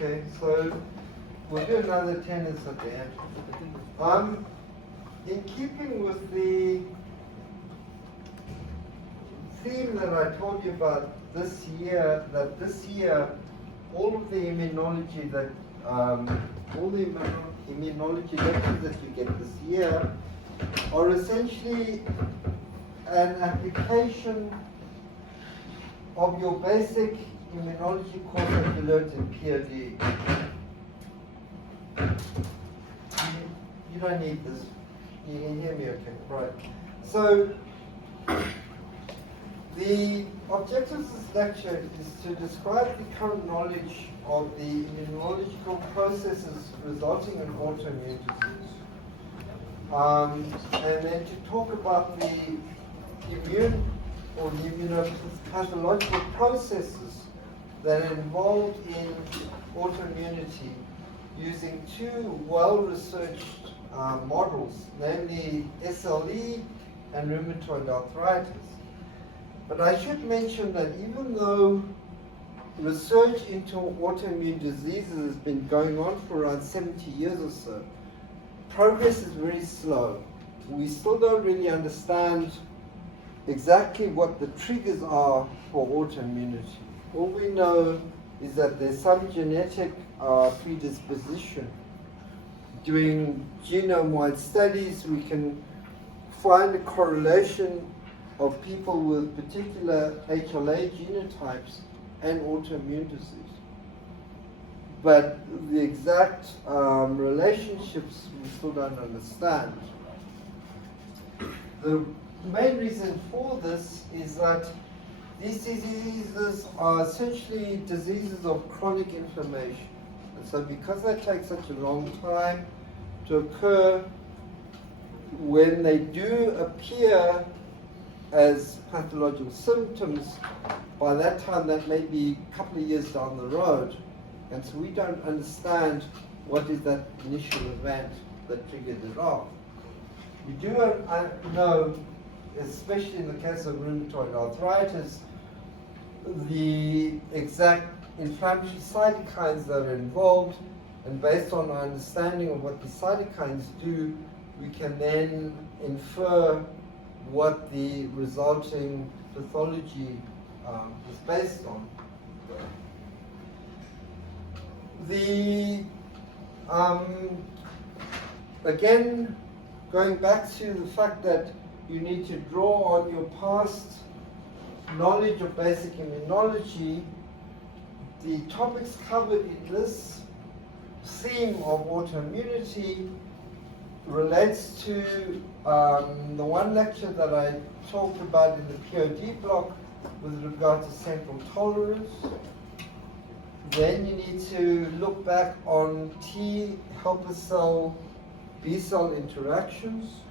Okay, so we'll do another 10 at the end. In keeping with the theme that I told you about this year, all of the immunology that all the immunology lectures that you get this year are essentially an application of your basic immunology course that you learned in PhD. You don't need this. You can hear me okay, right. So, the objective of this lecture is to describe the current knowledge of the immunological processes resulting in autoimmune disease. And then to talk about the immune or the immunopathological processes that are involved in autoimmunity using two well-researched models, namely SLE and rheumatoid arthritis. But I should mention that even though research into autoimmune diseases has been going on for around 70 years or so, progress is very slow. We still don't really understand exactly what the triggers are for autoimmunity. All we know is that there's some genetic predisposition. Doing genome-wide studies, we can find a correlation of people with particular HLA genotypes and autoimmune disease. But the exact relationships we still don't understand. The main reason for this is that these diseases are essentially diseases of chronic inflammation. And so because they take such a long time to occur, when they do appear as pathological symptoms, by that time that may be a couple of years down the road. And so we don't understand what is that initial event that triggered it off. We do know, especially in the case of rheumatoid arthritis, the exact inflammatory cytokines that are involved, and based on our understanding of what the cytokines do, we can then infer what the resulting pathology is based on. Again, going back to the fact that you need to draw on your past knowledge of basic immunology, the topics covered in this theme of autoimmunity relates to the one lecture that I talked about in the POD block with regard to central tolerance. Then you need to look back on T helper cell B cell interactions.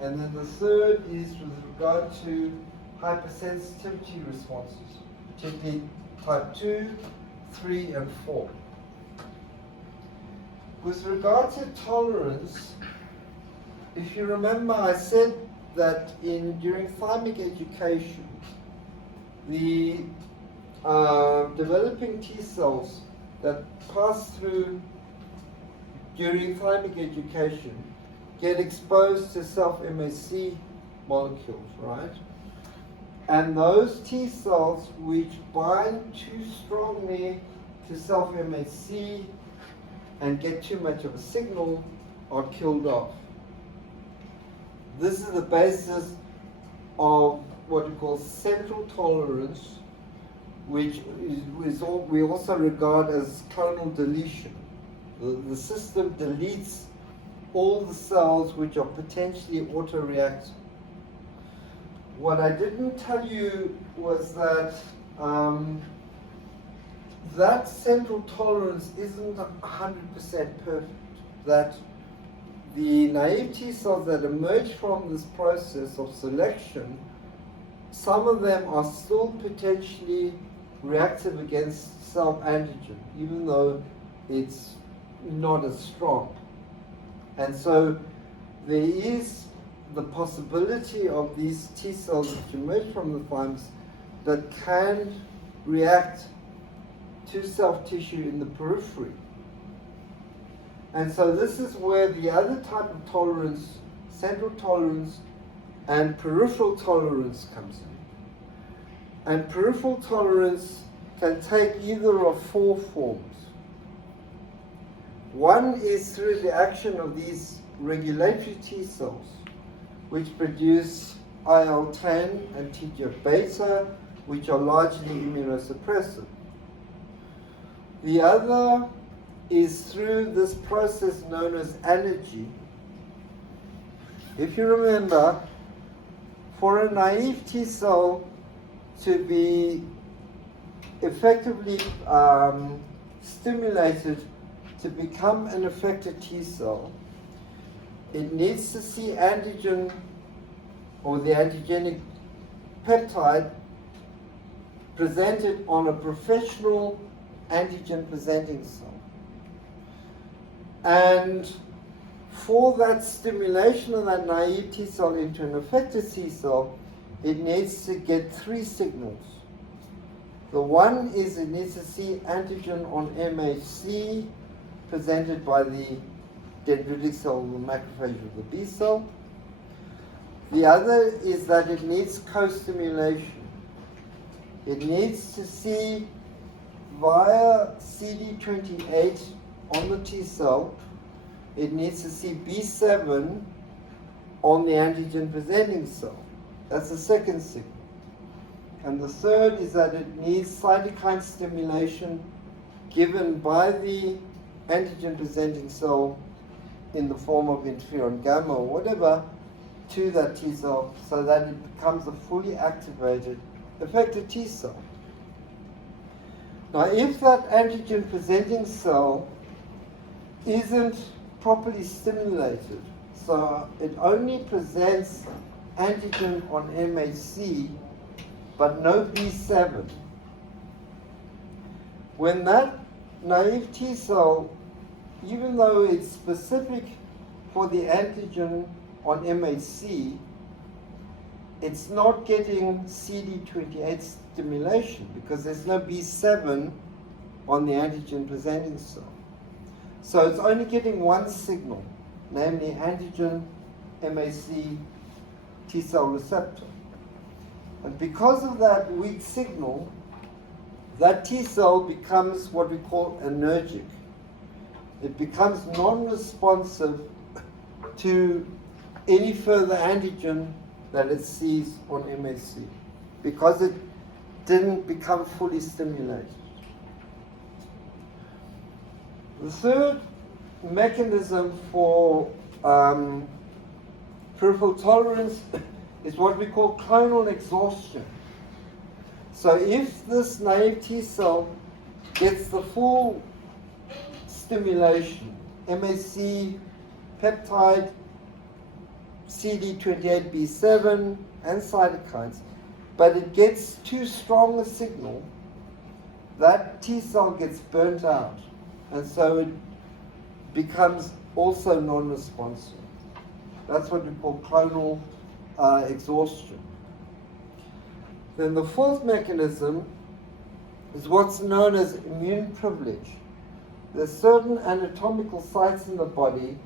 And then the third is with regard to hypersensitivity responses, particularly type 2, 3, and 4. With regard to tolerance, if you remember, I said that during thymic education, the developing T cells that pass through during thymic education get exposed to self-MHC molecules, right? And those T cells which bind too strongly to self-MHC and get too much of a signal are killed off. This is the basis of what we call central tolerance, which we also regard as clonal deletion. The system deletes all the cells which are potentially autoreactive. What I didn't tell you was that that central tolerance isn't 100% perfect. That the naive T cells that emerge from this process of selection, some of them are still potentially reactive against self-antigen, even though it's not as strong. And so there is the possibility of these T cells which emerge from the thymus that can react to self-tissue in the periphery. And so this is where the other type of tolerance, central tolerance and peripheral tolerance comes in. And peripheral tolerance can take either of four forms. One is through the action of these regulatory T cells, which produce IL-10 and TGF-beta, which are largely immunosuppressive. The other is through this process known as allergy. If you remember, for a naive T cell to be effectively stimulated to become an effector T cell, it needs to see antigen or the antigenic peptide presented on a professional antigen presenting cell. And for that stimulation of that naive T cell into an effector T cell, it needs to get three signals. The one is it needs to see antigen on MHC presented by the dendritic cell, the macrophage of the B cell. The other is that it needs co-stimulation. It needs to see via CD28 on the T cell, it needs to see B7 on the antigen presenting cell. That's the second signal. And the third is that it needs cytokine stimulation given by the antigen presenting cell in the form of interferon gamma or whatever to that T cell so that it becomes a fully activated effector T cell. Now, if that antigen presenting cell isn't properly stimulated, so it only presents antigen on MHC but no B7, when that naive T cell, even though it's specific for the antigen on MHC, it's not getting CD28 stimulation because there's no B7 on the antigen presenting cell. So it's only getting one signal, namely antigen MHC T cell receptor. And because of that weak signal, that T cell becomes what we call anergic. It becomes non-responsive to any further antigen that it sees on MHC because it didn't become fully stimulated. The third mechanism for peripheral tolerance is what we call clonal exhaustion. So if this naive T cell gets the full stimulation, MHC, peptide, CD28B7, and cytokines, but it gets too strong a signal, that T cell gets burnt out, and so it becomes also non-responsive. That's what we call clonal exhaustion. Then the fourth mechanism is what's known as immune privilege. There's certain anatomical sites in the body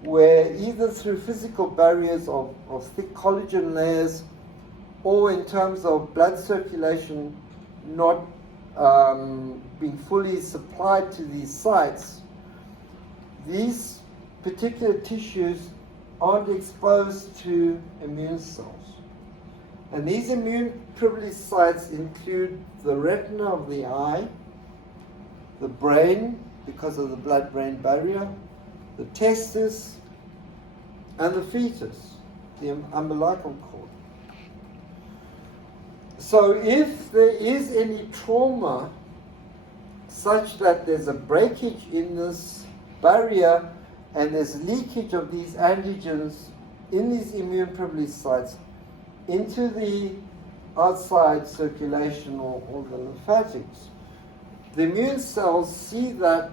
where either through physical barriers of thick collagen layers or in terms of blood circulation not being fully supplied to these sites, these particular tissues aren't exposed to immune cells. And these immune privileged sites include the retina of the eye, the brain, because of the blood-brain barrier, the testis, and the fetus, the umbilical cord. So if there is any trauma such that there's a breakage in this barrier and there's leakage of these antigens in these immune privileged sites into the outside circulation or the lymphatics, the immune cells see that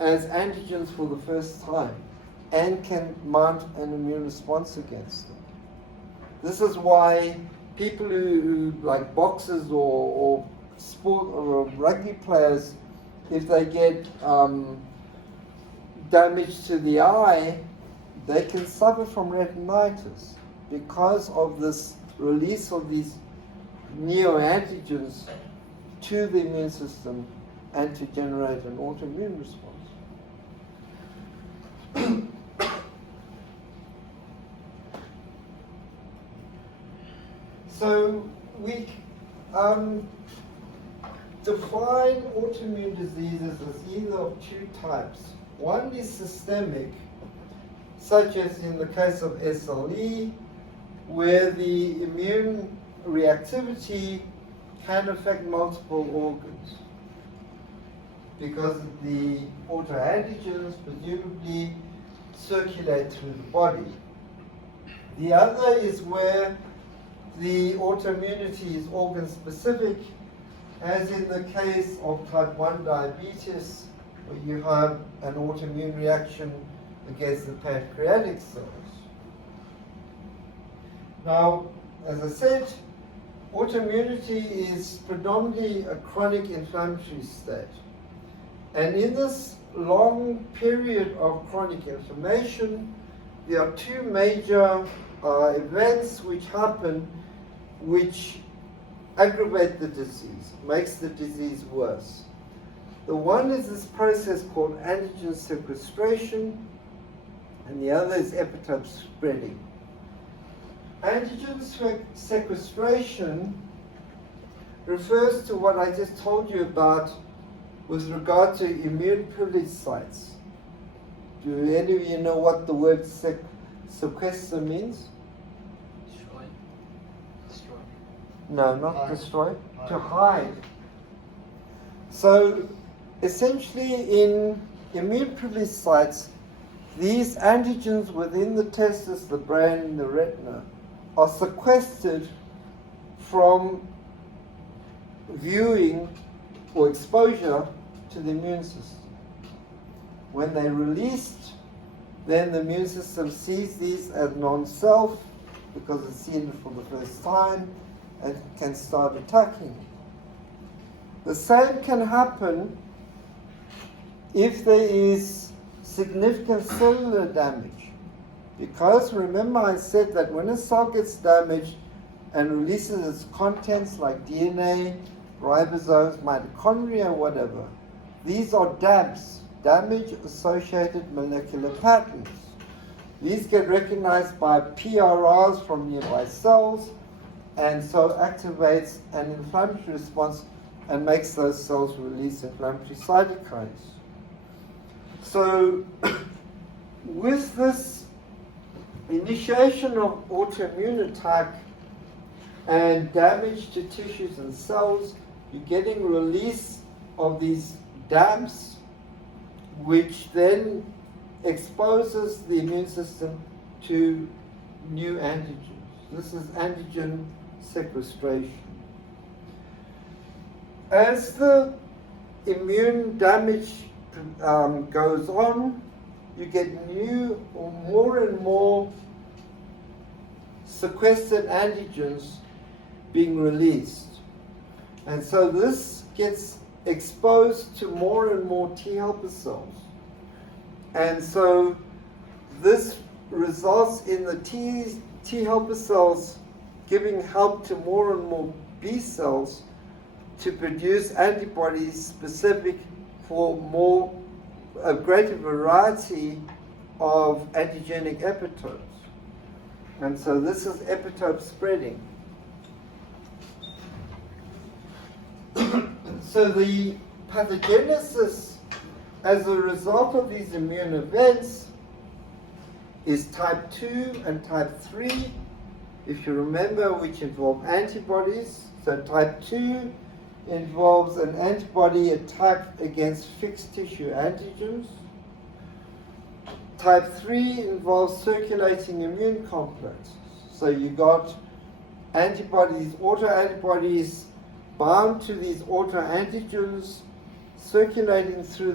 as antigens for the first time and can mount an immune response against them. This is why people who like boxers or sport or rugby players, if they get damage to the eye, they can suffer from retinitis because of this release of these neoantigens to the immune system and to generate an autoimmune response. So we define autoimmune diseases as either of two types. One is systemic, such as in the case of SLE, where the immune reactivity can affect multiple organs because the autoantigens presumably circulate through the body. The other is where the autoimmunity is organ-specific, as in the case of type 1 diabetes, where you have an autoimmune reaction against the pancreatic cells. Now, as I said, autoimmunity is predominantly a chronic inflammatory state. And in this long period of chronic inflammation, there are two major events which happen which aggravate the disease, makes the disease worse. The one is this process called antigen sequestration, and the other is epitope spreading. Antigen sequestration refers to what I just told you about with regard to immune privileged sites. Do any of you know what the word sequester means? Destroy. No, not Hide. destroy. Hide. To hide. So essentially in immune privileged sites, these antigens within the testis, the brain, and the retina are sequestered from viewing or exposure to the immune system. When they're released, then the immune system sees these as non-self because it's seen it for the first time and can start attacking. The same can happen if there is significant cellular damage. Because remember I said that when a cell gets damaged and releases its contents like DNA, ribosomes, mitochondria, whatever, these are DAMPs, damage-associated molecular patterns. These get recognized by PRRs from nearby cells and so activates an inflammatory response and makes those cells release inflammatory cytokines. So with this initiation of autoimmune attack and damage to tissues and cells, you're getting release of these DAMPs, which then exposes the immune system to new antigens. This is antigen sequestration. As the immune damage goes on, you get new or more and more sequestered antigens being released. And so this gets exposed to more and more T helper cells. And so this results in the T helper cells giving help to more and more B cells to produce antibodies specific for a greater variety of antigenic epitopes. And so this is epitope spreading. So the pathogenesis as a result of these immune events is type 2 and type 3, if you remember, which involve antibodies. So type 2 involves an antibody attack against fixed tissue antigens. Type 3 involves circulating immune complexes. So you got antibodies, autoantibodies bound to these autoantigens, circulating through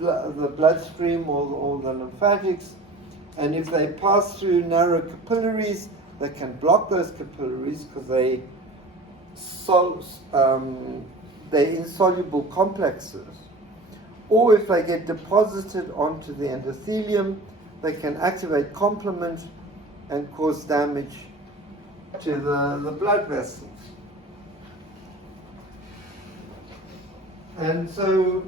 the bloodstream or the lymphatics, and if they pass through narrow capillaries, they can block those capillaries because they they're insoluble complexes, or if they get deposited onto the endothelium, they can activate complement and cause damage to the blood vessels. And so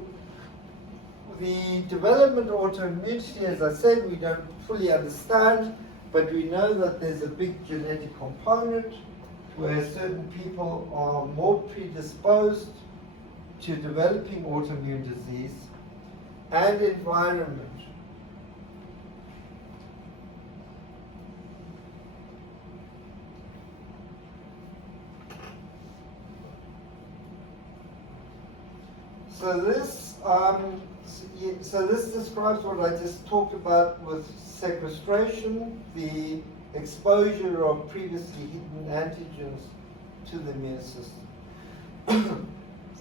the development of autoimmunity, as I said, we don't fully understand, but we know that there's a big genetic component where certain people are more predisposed to developing autoimmune disease, and environment. So this describes what I just talked about with sequestration, the exposure of previously hidden antigens to the immune system.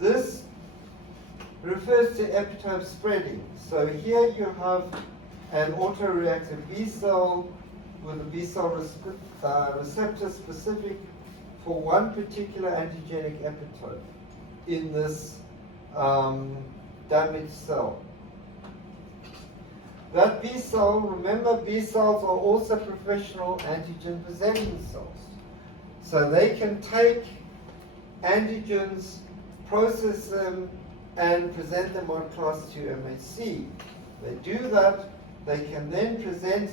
This refers to epitope spreading. So here you have an autoreactive B cell with a B cell receptor specific for one particular antigenic epitope in this damaged cell. That B cell, remember, B cells are also professional antigen presenting cells. So they can take antigens, process them, and present them on class 2 MHC. They do that, they can then present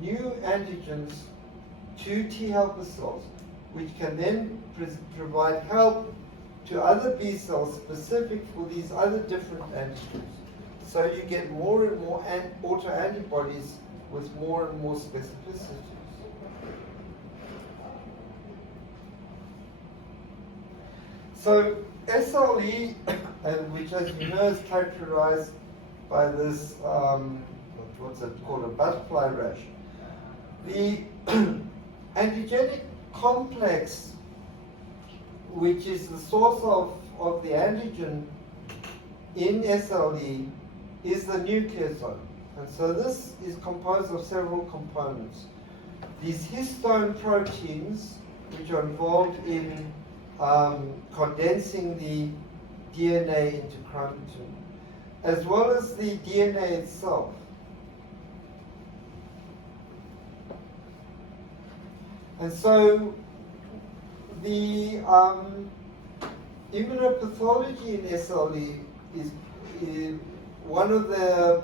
new antigens to T helper cells, which can then provide help to other B cells specific for these other different antigens. So you get more and more autoantibodies with more and more specificities. So SLE, which as you know is characterized by this, what's it called, a butterfly rash. The antigenic complex, which is the source of the antigen in SLE, is the nucleosome. And so this is composed of several components. These histone proteins, which are involved in condensing the DNA into chromatin, as well as the DNA itself. And so the immunopathology in SLE is one of the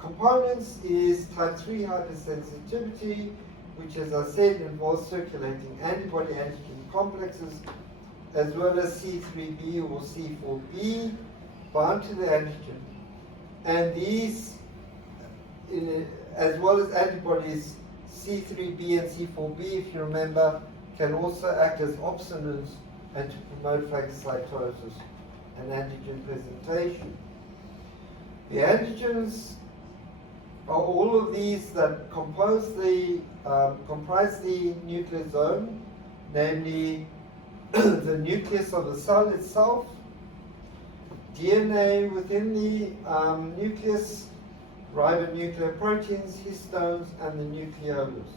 components is type 3 hypersensitivity, which, as I said, involves circulating antibody-antigen complexes, as well as C3b or C4b bound to the antigen. And these, as well as antibodies C3b and C4b, if you remember, can also act as opsonins and to promote phagocytosis and antigen presentation. The antigens are all of these that comprise the nucleosome, namely the nucleus of the cell itself, DNA within the nucleus, ribonucleoproteins, histones, and the nucleolus.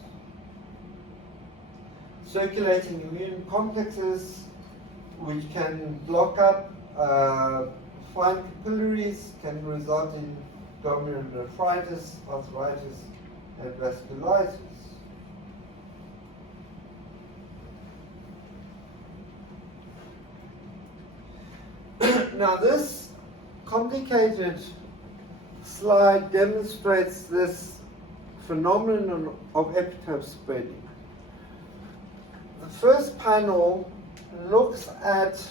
Circulating immune complexes, which can block up fine capillaries, can result in glomerulonephritis, arthritis, and vasculitis. Now this complicated slide demonstrates this phenomenon of epitope spreading. The first panel looks at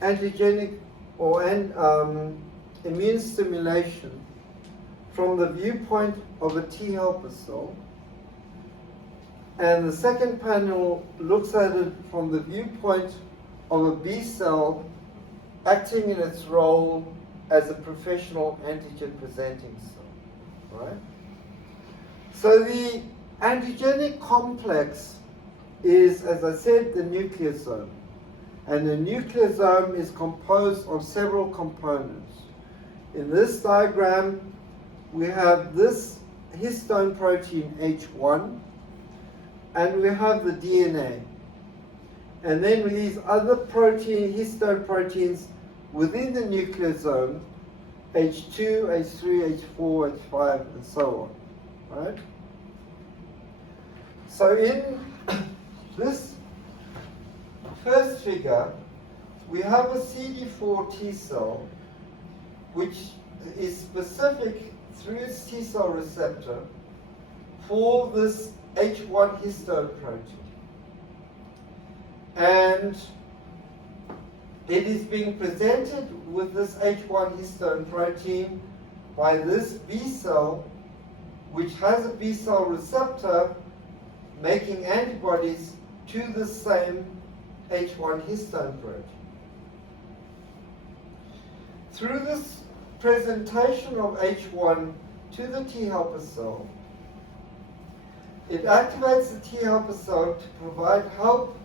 antigenic or immune stimulation from the viewpoint of a T helper cell, and the second panel looks at it from the viewpoint of a B cell acting in its role as a professional antigen presenting cell, right? So the antigenic complex is, as I said, the nucleosome. And the nucleosome is composed of several components. In this diagram, we have this histone protein H1, and we have the DNA. And then with these other histone proteins within the nucleosome, H2, H3, H4, H5, and so on, right? So in this first figure, we have a CD4 T cell, which is specific through its T cell receptor for this H1 histone protein. And it is being presented with this H1 histone protein by this B cell, which has a B cell receptor making antibodies to the same H1 histone protein. Through this presentation of H1 to the T helper cell, it activates the T helper cell to provide help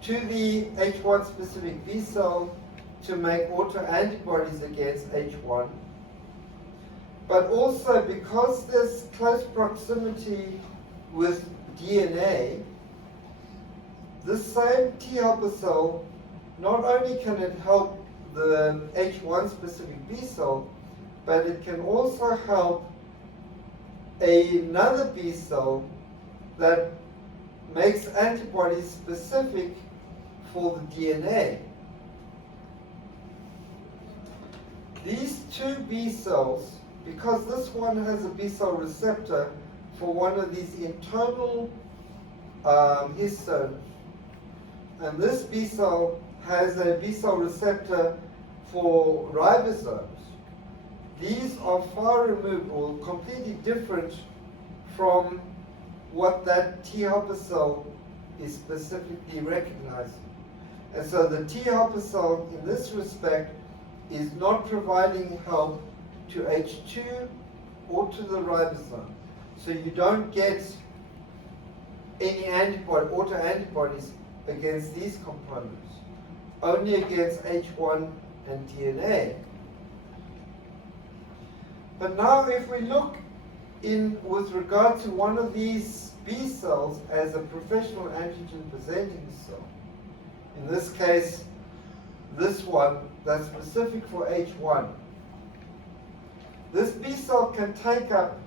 to the H1 specific B cell to make autoantibodies against H1. But also because there's close proximity with DNA, this same T helper cell, not only can it help the H1 specific B cell, but it can also help another B cell that makes antibodies specific for the DNA. These two B cells, because this one has a B cell receptor for one of these internal histones, and this B cell has a B cell receptor for ribosomes. These are far removed or completely different from what that T helper cell is specifically recognizing. And so the T helper cell in this respect is not providing help to H2 or to the ribosome. So you don't get any autoantibodies against these components, only against H1 and DNA. But now if we look in with regard to one of these B cells as a professional antigen presenting cell, in this case, this one that's specific for H1, this B cell can take up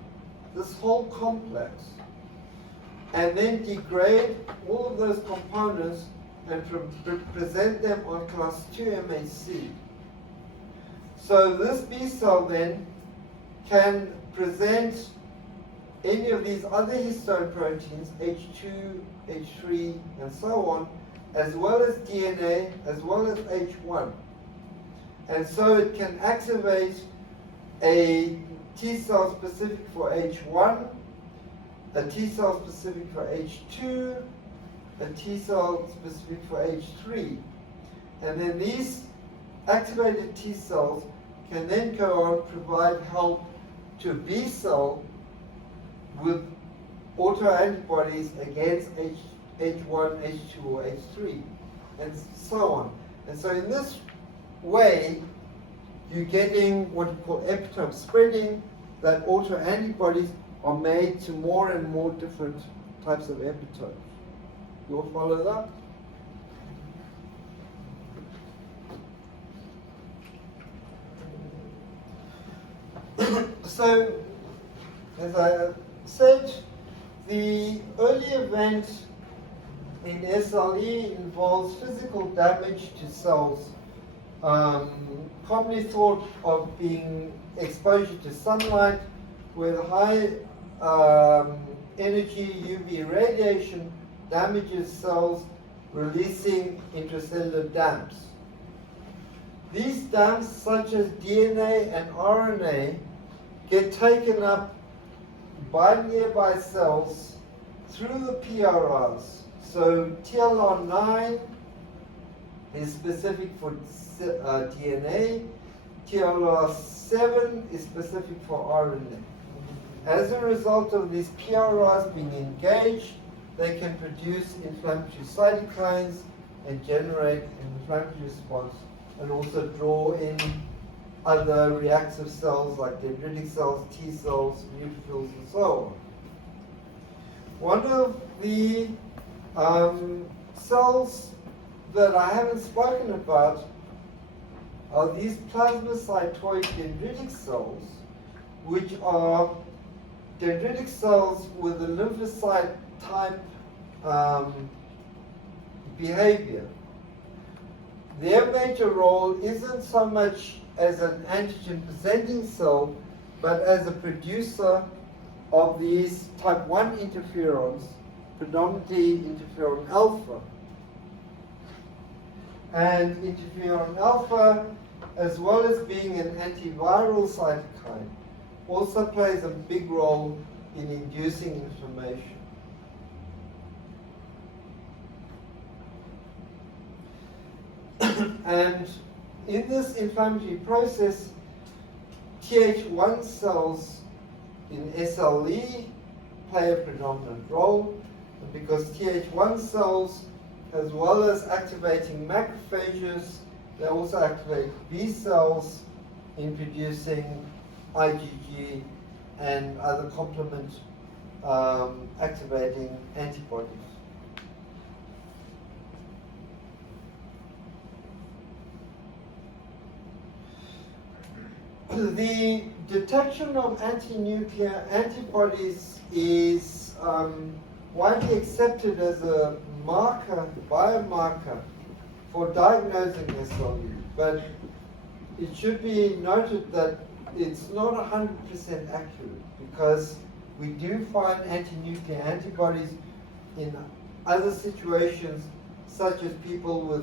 this whole complex and then degrade all of those components and present them on class 2 MHC. So this B cell then can present any of these other histone proteins, H2, H3, and so on, as well as DNA, as well as H1. And so it can activate a T cell specific for H1, a T cell specific for H2, a T cell specific for H3. And then these activated T cells can then go on to provide help to a B cell with autoantibodies against H1, H2, or H3, and so on. And so in this way, you're getting what you call epitope spreading, that autoantibodies are made to more and more different types of epitopes. You all follow that? So, as I said, the early event in SLE involves physical damage to cells, commonly thought of being exposure to sunlight, where the high energy UV radiation damages cells, releasing intracellular damps. These damps, such as DNA and RNA, get taken up by nearby cells through the PRRs. So TLR9 is specific for DNA, TLR7 is specific for RNA. As a result of these PRRs being engaged, they can produce inflammatory cytokines and generate an inflammatory response, and also draw in other reactive cells like dendritic cells, T cells, neutrophils, and so on. One of the cells that I haven't spoken about are these plasmacytoid dendritic cells, which are dendritic cells with a lymphocyte type behavior. Their major role isn't so much as an antigen presenting cell, but as a producer of these type 1 interferons, predominantly interferon alpha. And interferon alpha, as well as being an antiviral cytokine, also plays a big role in inducing inflammation. And in this inflammatory process, Th1 cells in SLE play a predominant role, and because Th1 cells, as well as activating macrophages, they also activate B cells in producing IgG and other complement activating antibodies. The detection of anti-nuclear antibodies is widely accepted as a marker, biomarker, for diagnosing SLE, but it should be noted that it's not 100% accurate, because we do find anti-nuclear antibodies in other situations, such as people who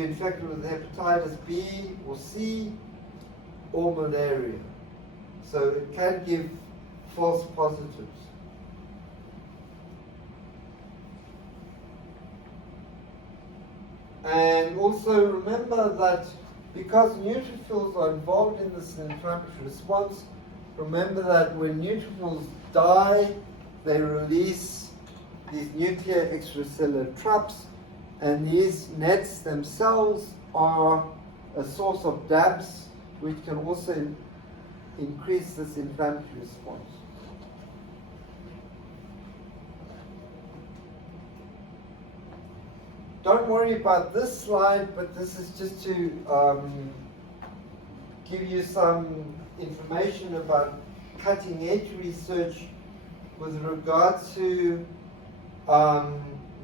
are infected with hepatitis B or C, or malaria. So it can give false positives. And also remember that because neutrophils are involved in this inflammatory response, remember that when neutrophils die, they release these nuclear extracellular traps, and these nets themselves are a source of DABs, which can also increase this inflammatory response. Don't worry about this slide, but this is just to give you some information about cutting edge research with regard to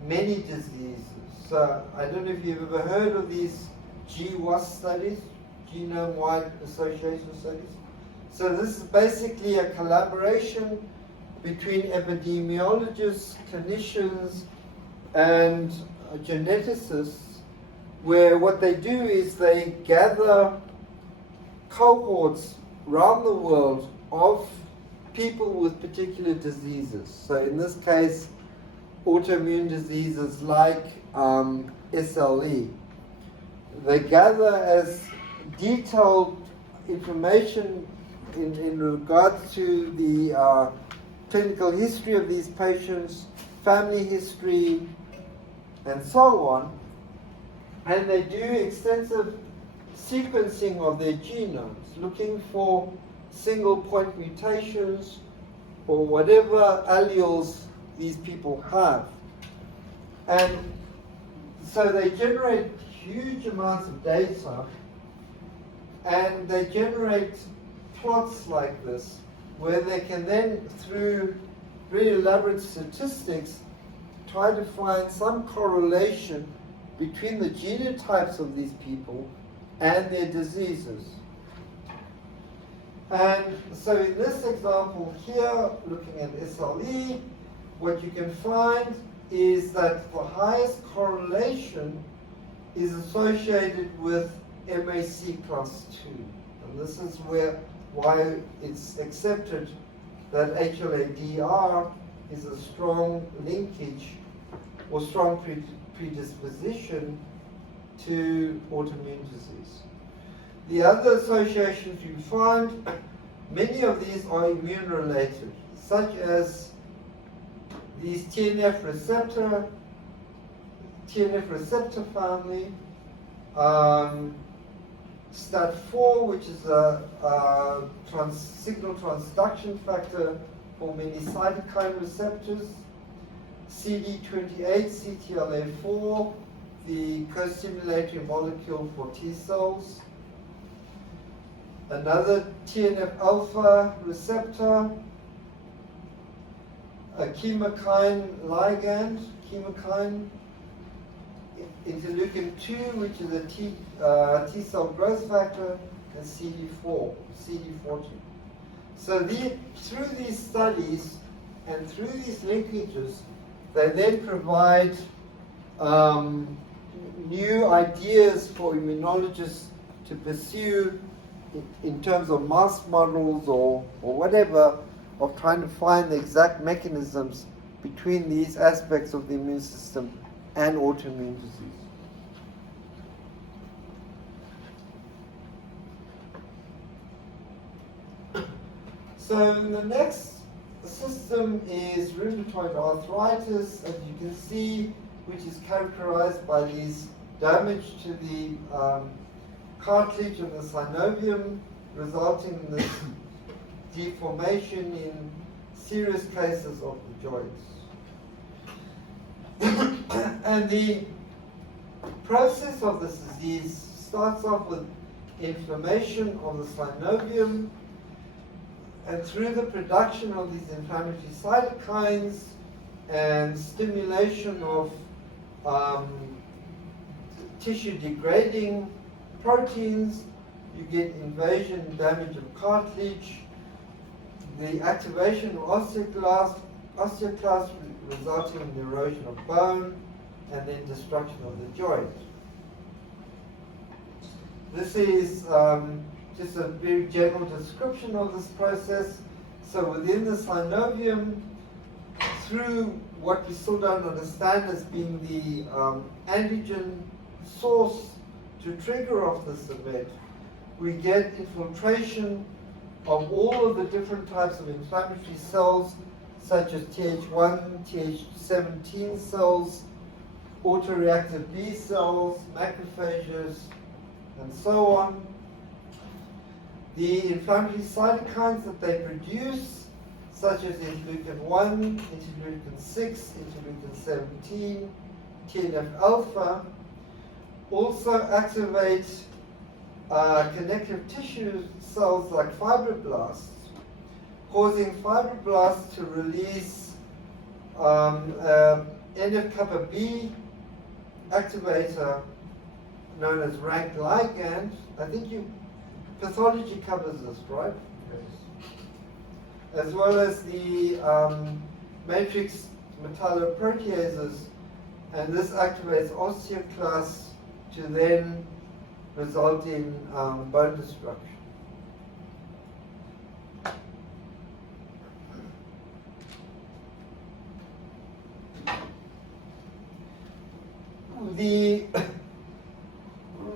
many diseases. So I don't know if you've ever heard of these GWAS studies, genome-wide association studies. So this is basically a collaboration between epidemiologists, clinicians, and geneticists, where what they do is they gather cohorts around the world of people with particular diseases. So in this case, autoimmune diseases like SLE. They gather as detailed information in regards to the clinical history of these patients, family history, and so on, and they do extensive sequencing of their genomes, looking for single point mutations or whatever alleles these people have. And so they generate huge amounts of data, and they generate plots like this, where they can then, through really elaborate statistics, try to find some correlation between the genotypes of these people and their diseases. And so in this example here, looking at SLE, what you can find is that the highest correlation is associated with MAC class 2. And this is why it's accepted that HLA-DR is a strong linkage or strong predisposition to autoimmune disease. The other associations you find, many of these are immune related, such as these TNF receptor family, STAT4, which is a signal transduction factor for many cytokine receptors, CD28, CTLA4, the co-stimulatory molecule for T cells. Another TNF-alpha receptor, a chemokine ligand, interleukin-2, which is a T cell growth factor, and CD40. So through these studies and through these linkages, they then provide new ideas for immunologists to pursue in terms of mouse models or whatever, of trying to find the exact mechanisms between these aspects of the immune system and autoimmune disease. So the next system is rheumatoid arthritis, as you can see, which is characterized by these damage to the cartilage of the synovium, resulting in this deformation in serious cases of the joints. And the process of this disease starts off with inflammation of the synovium, and through the production of these inflammatory cytokines and stimulation of tissue-degrading proteins, you get invasion and damage of cartilage, the activation of osteoclasts resulting in the erosion of bone, and then destruction of the joint. This is just a very general description of this process. So within the synovium, through what we still don't understand as being the antigen source to trigger off this event, we get infiltration of all of the different types of inflammatory cells, such as Th1, Th17 cells, autoreactive B cells, macrophages, and so on. The inflammatory cytokines that they produce, such as interleukin-1, interleukin-6, interleukin-17, TNF-alpha, also activate connective tissue cells like fibroblasts, causing fibroblasts to release NF-kappa B activator known as rank ligand. I think pathology covers this, right? Yes. As well as the matrix metalloproteases, and this activates osteoclasts to then result in bone destruction. The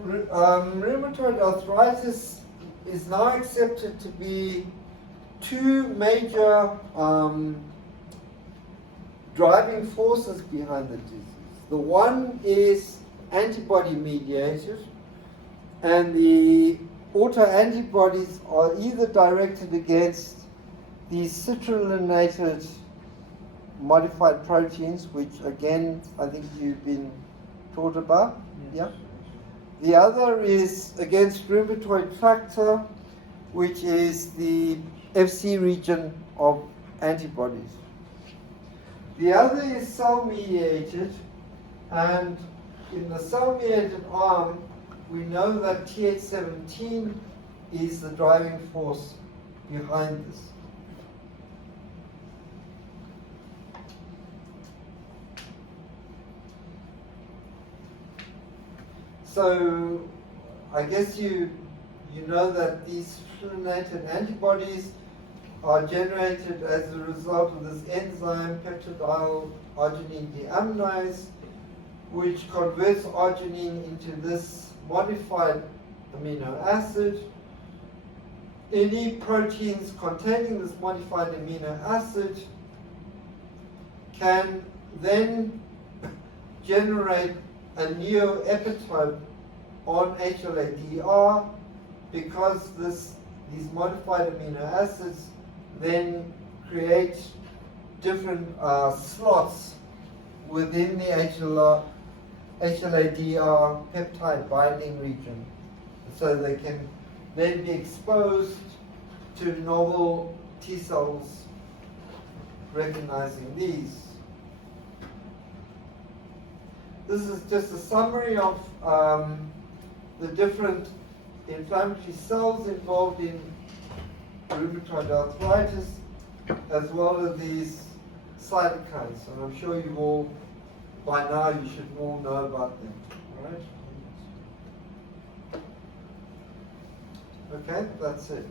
rheumatoid arthritis is now accepted to be two major driving forces behind the disease. The one is antibody mediated, and the autoantibodies are either directed against these citrullinated modified proteins, which again I think you've been taught about. Yes. Yeah. The other is against rheumatoid factor, which is the FC region of antibodies. The other is cell-mediated, and in the cell-mediated arm, we know that Th17 is the driving force behind this. So I guess you know that these citrullinated antibodies are generated as a result of this enzyme peptidyl arginine deaminase, which converts arginine into this modified amino acid. Any proteins containing this modified amino acid can then generate a neoepitope on HLA-DR, because these modified amino acids then create different slots within the HLA-DR peptide binding region. So they can then be exposed to novel T cells recognizing these. This is just a summary of the different inflammatory cells involved in rheumatoid arthritis, as well as these cytokines. And I'm sure you all, by now, you should all know about them. All right? Okay, that's it.